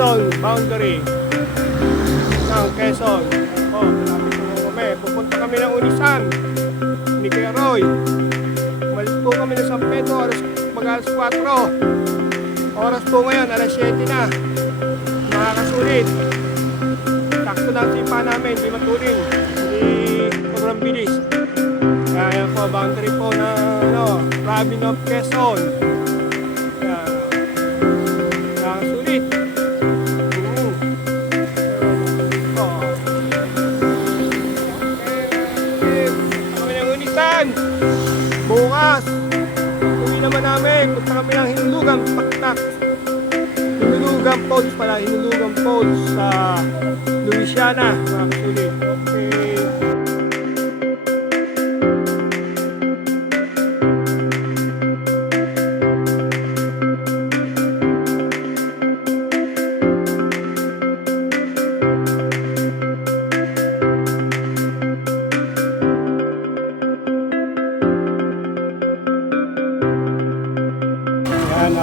Quezon boundary ng Quezon. Oh, malapit po kami. Pupunta kami ng Unisan ni Kuya Roy. Malis po kami ng San Pedro, alas, mag alas 4. Oras po ngayon, alas 7 na. Nakakasulit. Sakto lang sipa namin, hindi matulin. Hindi sobrang bilis. Kaya po, boundary po na ano, Province of Quezon. Namin. Punta kami ng Hinulugang Paktak. Hinulugang Falls pala, Hinulugang Falls sa Louisiana. Mga. Okay.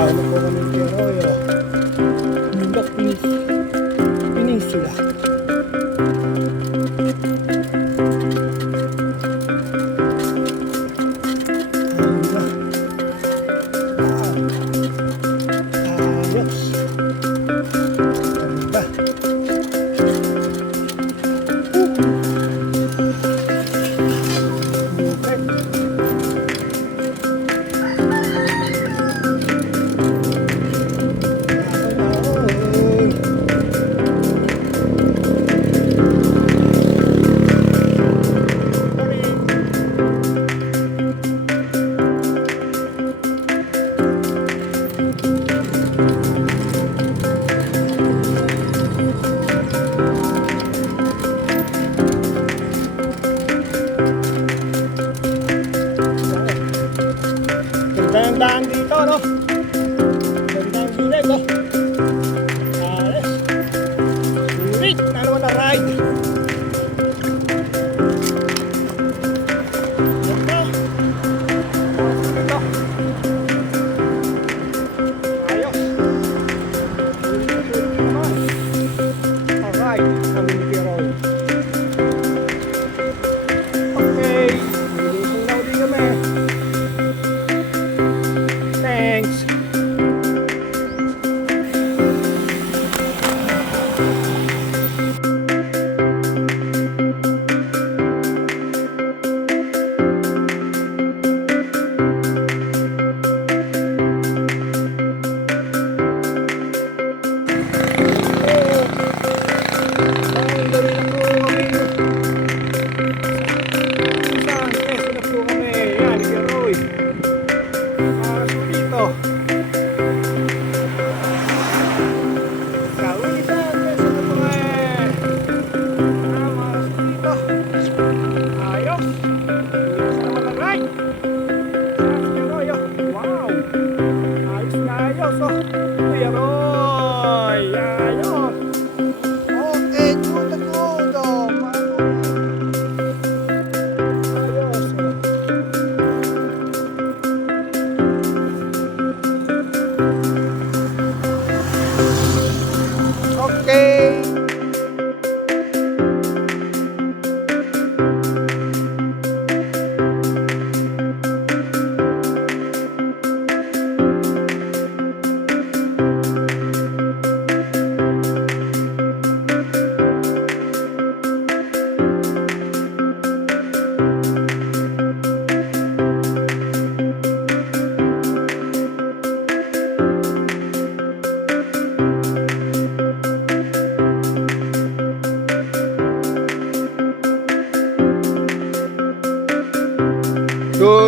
Paolo Coronel Royo, Doc Minis, Peninsula. Dito, no? Ganda ng gilid, no? Ayos. Sulit na naman ang ride. Ganda. Dito. Ayos. Sulit na sulit naman. Alright, kami naman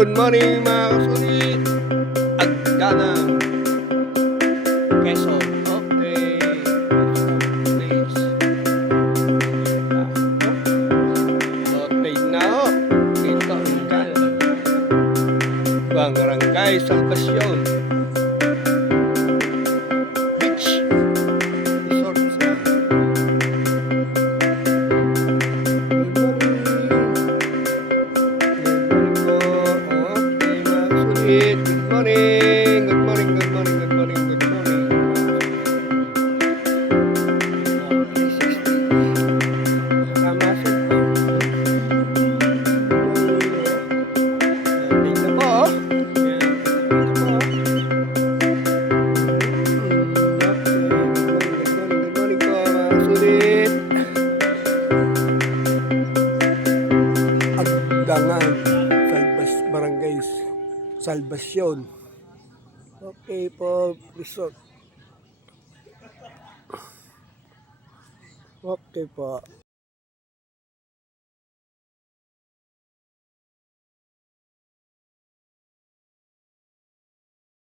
Good morning mga kasulit at ganang Quezon. Okay. Please. Okay na ho. Ito ang galang. Barangay Salvacion. Salvasyon. Okay po, resort. Okay po.